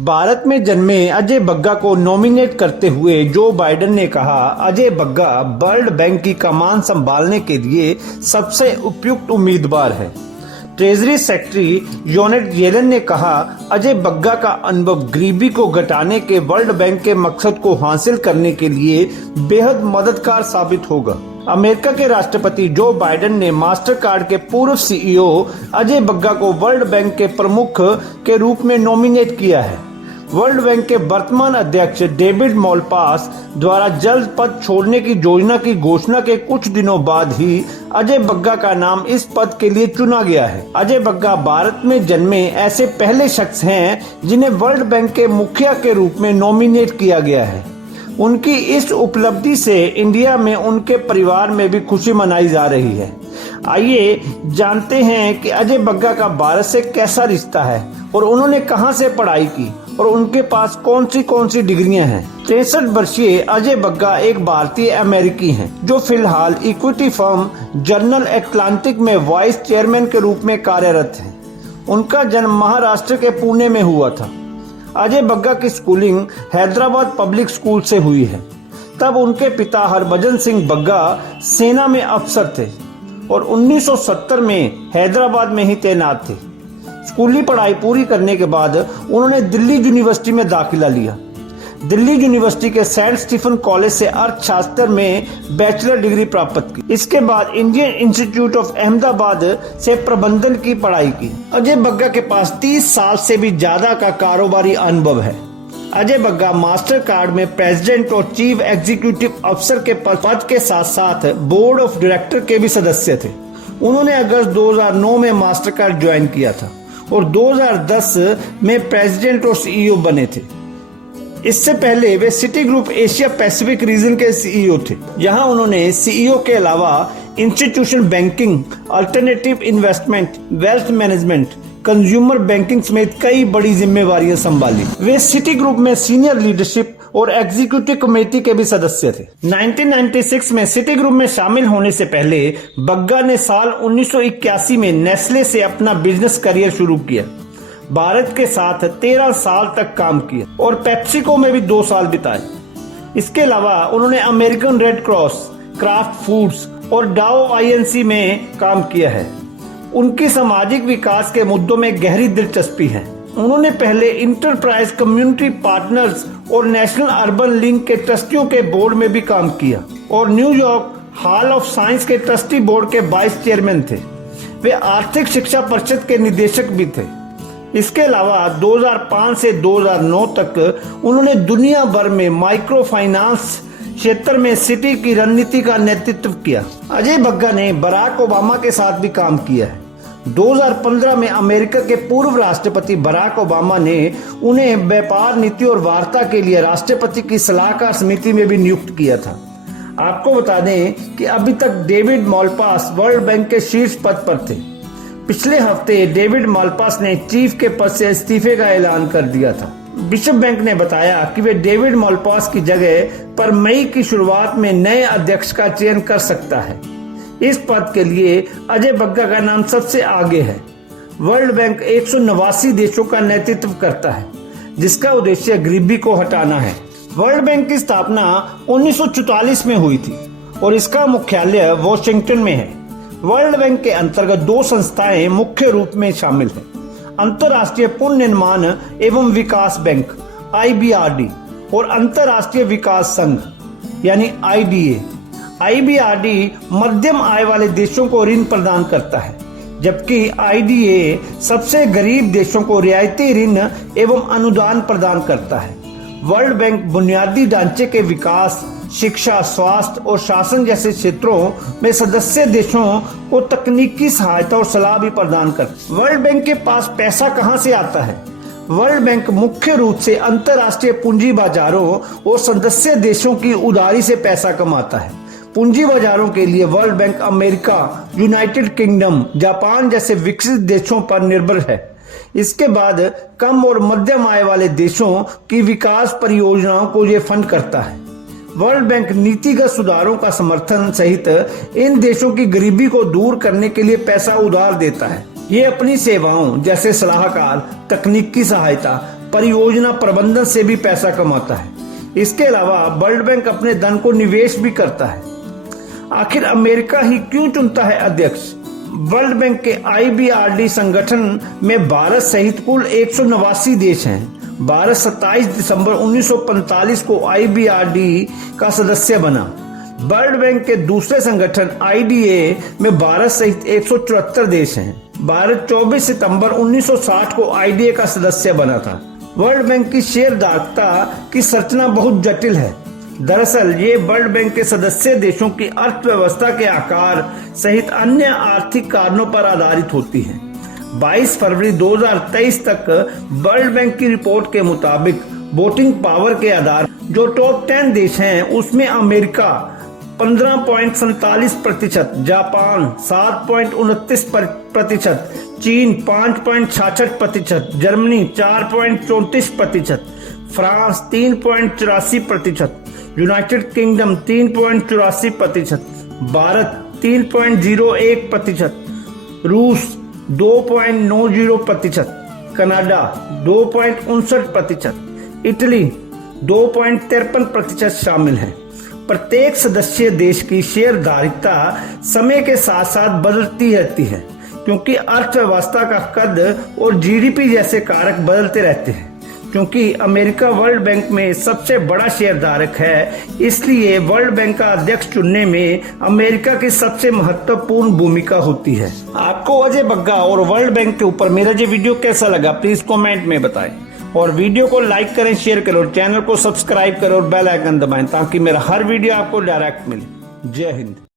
भारत में जन्मे अजय बग्गा को नॉमिनेट करते हुए जो बाइडेन ने कहा, अजय बग्गा वर्ल्ड बैंक की कमान संभालने के लिए सबसे उपयुक्त उम्मीदवार है। ट्रेजरी सेक्रेटरी जोनेट येलन ने कहा, अजय बग्गा का अनुभव गरीबी को घटाने के वर्ल्ड बैंक के मकसद को हासिल करने के लिए बेहद मददगार साबित होगा। अमेरिका के राष्ट्रपति जो बाइडेन ने मास्टर कार्ड के पूर्व सीईओ अजय बग्गा को वर्ल्ड बैंक के प्रमुख के रूप में नॉमिनेट किया है। वर्ल्ड बैंक के वर्तमान अध्यक्ष डेविड मालपास द्वारा जल्द पद छोड़ने की योजना की घोषणा के कुछ दिनों बाद ही अजय बग्गा का नाम इस पद के लिए चुना गया है। अजय बग्गा भारत में जन्मे ऐसे पहले शख्स हैं जिन्हें वर्ल्ड बैंक के मुखिया के रूप में नॉमिनेट किया गया है। उनकी इस उपलब्धि से इंडिया में उनके परिवार में भी खुशी मनाई जा रही है। आइए जानते हैं कि अजय बग्गा का भारत से कैसा रिश्ता है और उन्होंने कहां से पढ़ाई की और उनके पास कौन सी डिग्रियां हैं। 63 वर्षीय अजय बग्गा एक भारतीय अमेरिकी हैं जो फिलहाल इक्विटी फर्म जनरल एटलांटिक में वाइस चेयरमैन के रूप में कार्यरत हैं। उनका जन्म महाराष्ट्र के पुणे में हुआ था। अजय बग्गा की स्कूलिंग हैदराबाद पब्लिक स्कूल से हुई है। तब उनके पिता हरभजन सिंह बग्गा सेना में अफसर थे और 1970 में हैदराबाद में ही तैनात थे। स्कूली पढ़ाई पूरी करने के बाद उन्होंने दिल्ली यूनिवर्सिटी में दाखिला लिया। दिल्ली यूनिवर्सिटी के सेंट स्टीफन कॉलेज से अर्थशास्त्र में बैचलर डिग्री प्राप्त की। इसके बाद इंडियन इंस्टीट्यूट ऑफ अहमदाबाद से प्रबंधन की पढ़ाई की। अजय बग्गा के पास 30 साल से भी ज्यादा का कारोबारी अनुभव है। अजय बग्गा मास्टर कार्ड में प्रेसिडेंट और चीफ एग्जीक्यूटिव अफसर के पद के साथ साथ बोर्ड ऑफ डायरेक्टर के भी सदस्य थे। उन्होंने अगस्त 2009 में मास्टर कार्ड ज्वाइन किया था और 2010 में प्रेसिडेंट और सीईओ बने थे। इससे पहले वे Citigroup Asia Pacific region के सीईओ थे। यहाँ उन्होंने सीईओ के अलावा institution banking, alternative investment, wealth management, consumer banking समेत कई बड़ी जिम्मेवारियां संभाली। वे सिटी ग्रुप में सीनियर लीडरशिप और एग्जीक्यूटिव कमेटी के भी सदस्य थे। 1996 में सिटी ग्रुप में शामिल होने से पहले बग्गा ने साल 1981 में नेस्ले से अपना बिजनेस करियर शुरू किया। भारत के साथ 13 साल तक काम किया और पेप्सिको में भी 2 साल बिताए। इसके अलावा उन्होंने American red cross, craft foods और डाओ आईएनसी में काम किया है। उनकी सामाजिक विकास के मुद्दों में गहरी दिलचस्पी है। उन्होंने पहले इंटरप्राइज कम्युनिटी पार्टनर्स और नेशनल अर्बन लिंक के ट्रस्टियों के बोर्ड में भी काम किया और न्यूयॉर्क हॉल ऑफ साइंस के ट्रस्टी बोर्ड के वाइस चेयरमैन थे। वे आर्थिक शिक्षा परिषद के निदेशक भी थे। इसके अलावा 2005 से 2009 तक उन्होंने दुनिया भर में माइक्रो फाइनेंस क्षेत्र में सिटी की रणनीति का नेतृत्व किया। अजय बग्गा ने बराक ओबामा के साथ भी काम किया है। 2015 में अमेरिका के पूर्व राष्ट्रपति बराक ओबामा ने उन्हें व्यापार नीति और वार्ता के लिए राष्ट्रपति की सलाहकार समिति में भी नियुक्त किया था। आपको बता दें कि अभी तक डेविड मालपास वर्ल्ड बैंक के शीर्ष पद पर थे। पिछले हफ्ते डेविड मालपास ने चीफ के पद से इस्तीफे का ऐलान कर दिया था। विश्व बैंक ने बताया कि वे डेविड मालपास की जगह पर मई की शुरुआत में नए अध्यक्ष का चयन कर सकता है। इस पद के लिए अजय बग्गा का नाम सबसे आगे है। वर्ल्ड बैंक 189 देशों का नेतृत्व करता है जिसका उद्देश्य गरीबी को हटाना है। वर्ल्ड बैंक की स्थापना 1944 में हुई थी और इसका मुख्यालय वॉशिंगटन में है। वर्ल्ड बैंक के अंतर्गत 2 संस्थाएं मुख्य रूप में शामिल हैं। अंतर्राष्ट्रीय पुनर्निर्माण एवं विकास बैंक IBRD और अंतर्राष्ट्रीय विकास संघ यानी IDA। IBRD मध्यम आय वाले देशों को ऋण प्रदान करता है जबकि IDA सबसे गरीब देशों को रियायती ऋण एवं अनुदान प्रदान करता है। वर्ल्ड बैंक बुनियादी ढांचे के विकास, शिक्षा, स्वास्थ्य और शासन जैसे क्षेत्रों में सदस्य देशों को तकनीकी सहायता और सलाह भी प्रदान करता है। वर्ल्ड बैंक के पास पैसा कहां से आता है? वर्ल्ड बैंक मुख्य रूप से अंतर्राष्ट्रीय पूंजी बाजारों और सदस्य देशों की उधारी से पैसा कमाता है। पूंजी बाजारों के लिए world bank America, United kingdom, Japan जैसे विकसित देशों पर निर्भर है। इसके बाद कम और मध्यम आय वाले देशों की विकास परियोजनाओं को ये फंड करता है। वर्ल्ड बैंक नीतिगत सुधारों का समर्थन सहित इन देशों की गरीबी को दूर करने के लिए पैसा उधार देता है। ये अपनी सेवाओं जैसे सलाहकार, तकनीकी सहायता, परियोजना प्रबंधन से भी पैसा कमाता है। इसके अलावा वर्ल्ड बैंक अपने धन को निवेश भी करता है। आखिर अमेरिका ही क्यों चुनता है अध्यक्ष? वर्ल्ड बैंक के IBRD संगठन में भारत सहित कुल 189 देश हैं। भारत 27 दिसंबर 1945 को IBRD का सदस्य बना। वर्ल्ड बैंक के दूसरे संगठन IDA में भारत सहित 174 देश हैं। भारत 24 सितंबर 1960 को IDA का सदस्य बना था। वर्ल्ड बैंक की शेयरधारकता की संरचना बहुत जटिल है। दरअसल ये वर्ल्ड बैंक के सदस्य देशों की अर्थव्यवस्था के आकार सहित अन्य आर्थिक कारणों पर आधारित होती है। 22 फरवरी 2023 तक वर्ल्ड बैंक की रिपोर्ट के मुताबिक वोटिंग पावर के आधार जो टॉप 10 देश हैं उसमें अमेरिका 15.47%, जापान 7.29%, चीन 5.66%, Germany 4.34%, France 3.84%, United kingdom 3.84%, Bharat 3.01%, रूस 2.90%, कनाडा 2.59%, इटली 2.53% शामिल है। प्रत्येक सदस्य देश की शेयरधारिता समय के साथ साथ बदलती रहती है क्योंकि अर्थव्यवस्था का कद और GDP जैसे कारक बदलते रहते हैं। क्योंकि अमेरिका वर्ल्ड बैंक में सबसे बड़ा शेयरधारक है, इसलिए वर्ल्ड बैंक का अध्यक्ष चुनने में अमेरिका की सबसे महत्वपूर्ण भूमिका होती है। आपको अजय बग्गा और वर्ल्ड बैंक के ऊपर मेरा ये वीडियो कैसा लगा प्लीज कमेंट में बताएं और वीडियो को लाइक करें, शेयर करें और चैनल को सब्सक्राइब करें और बेल आइकन दबाएं ताकि मेरा हर वीडियो आपको डायरेक्ट मिले। जय हिंद।